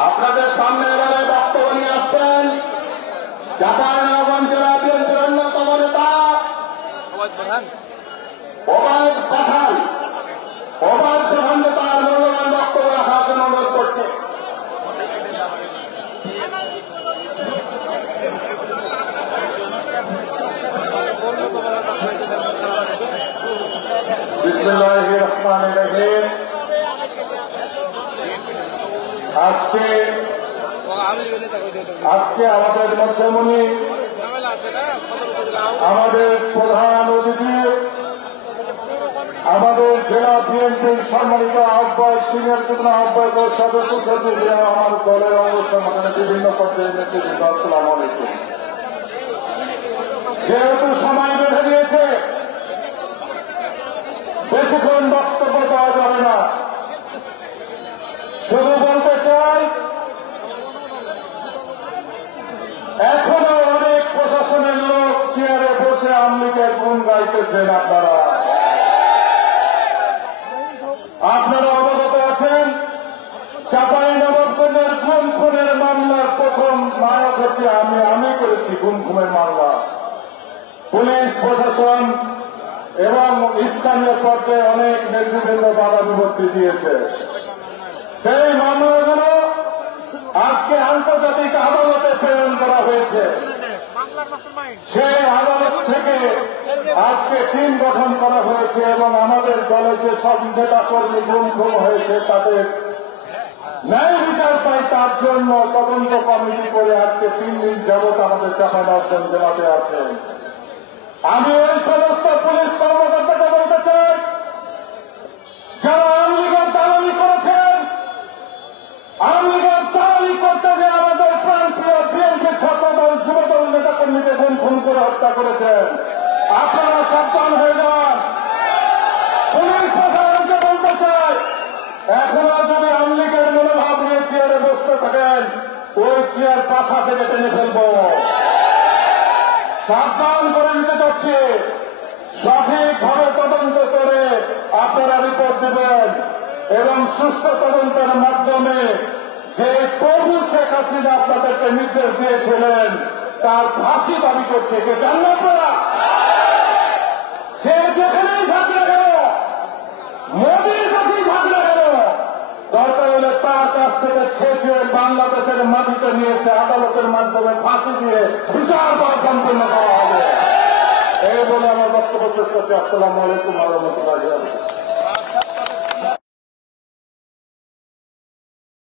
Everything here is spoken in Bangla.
আপনাদের সামনে এবারে বক্তব্য নিয়ে আসছেন চাঁপাইনবাবগঞ্জ জেলা বিএনপির অন্যতম নেতা ওবায়দ পাঠান। ওবায়দ পাঠান তার মূল্যবান বক্তব্য রাখার জন্য অনুরোধ করছে। বিসমিল্লাহির রহমানির রহিম। আজকে আমাদের মধ্যমণি আমাদের প্রধান অতিথি আমাদের জেলা বিএনপির সম্মানিত আহ্বায়ক সিনিয়র যুগ্ম আহ্বায়ক ও সদস্য সচিব আমার দলের অঙ্গ সংগঠনে বিভিন্ন পর্যায়ে নেতৃত্ব। আসসালামু আলাইকুম। যেহেতু সময় বেঁধে দিয়েছে বেশিক্ষণ বক্তব্য দেওয়া যাবে না, শুধু বলতে চাই এখনো অনেক প্রশাসনের লোক চেয়ারে বসে আওয়ামী লীগের গুণ গাইতেছেন। আপনারা অবগত আছেন চাঁপাইনবাবগঞ্জের গুম খুনের মামলার প্রথম নায়ক হচ্ছে আমি করেছি গুম খুনের মামলা। পুলিশ প্রশাসন এবং স্থানীয় পর্যায়ে অনেক নেতৃবৃন্দ বাধা বিপত্তি দিয়েছে। সেই মামলাগুলো আজকে আন্তর্জাতিক আদালতে প্রেরণ করা হয়েছে। সেই আদালত থেকে আজকে টিম গঠন করা হয়েছে এবং আমাদের দলে যে সব নেতা কর্মী গুম খুন হয়েছে তাদের ন্যায় বিচার পায় তার জন্য তদন্ত কমিটি করে আজকে 3 দিন যাবৎ আমাদের চাঁপাইনবাবগঞ্জ জেলাতে আছে। আমি ওই সমস্ত পুলিশ কর্মকর্তাকে বলতে চাই যারা আওয়ামী লীগের দালালি করেছেন, আওয়ামী লীগের দালালি করতে যে আমাদের প্রাণপ্রিয় বিএনপি ছাত্রদল যুবদল নেতাকর্মীকে গুম খুন করে হত্যা করেছেন, আপনারা সাবধান হয়ে যান। পুলিশ প্রশাসনকে বলতে চাই এখনো যদি আওয়ামী লীগের মনোভাব নিয়ে চেয়ারে বসতে থাকেন ওই চেয়ার পাশা থেকে টেনে ফেলব। সাবধান করে দিতে চাচ্ছি, সঠিকভাবে তদন্ত করে আপনারা রিপোর্ট দেবেন এবং সুস্থ তদন্তের মাধ্যমে যে প্রভু শেখ হাসিনা আপনাদেরকে নির্দেশ দিয়েছিলেন তার ফাঁসি দাবি করছে কে জানেন আপনারা? সে যেখানেই থাকলে কেন, মোদীর কাছেই থাকলে কেন, দরকার হলে তার কাছ থেকে ছেঁচে বাংলাদেশের মাটিতে নিয়েছে আদালতের মাধ্যমে ফাঁসি দিয়ে বিচার করা সম্পূর্ণ করা হবে। এই বলে আমার বক্তব্য শেষ করছি। আসসালামু আলাইকুম ওয়া রাহমাতুল্লাহি ওয়া বারাকাতুহু।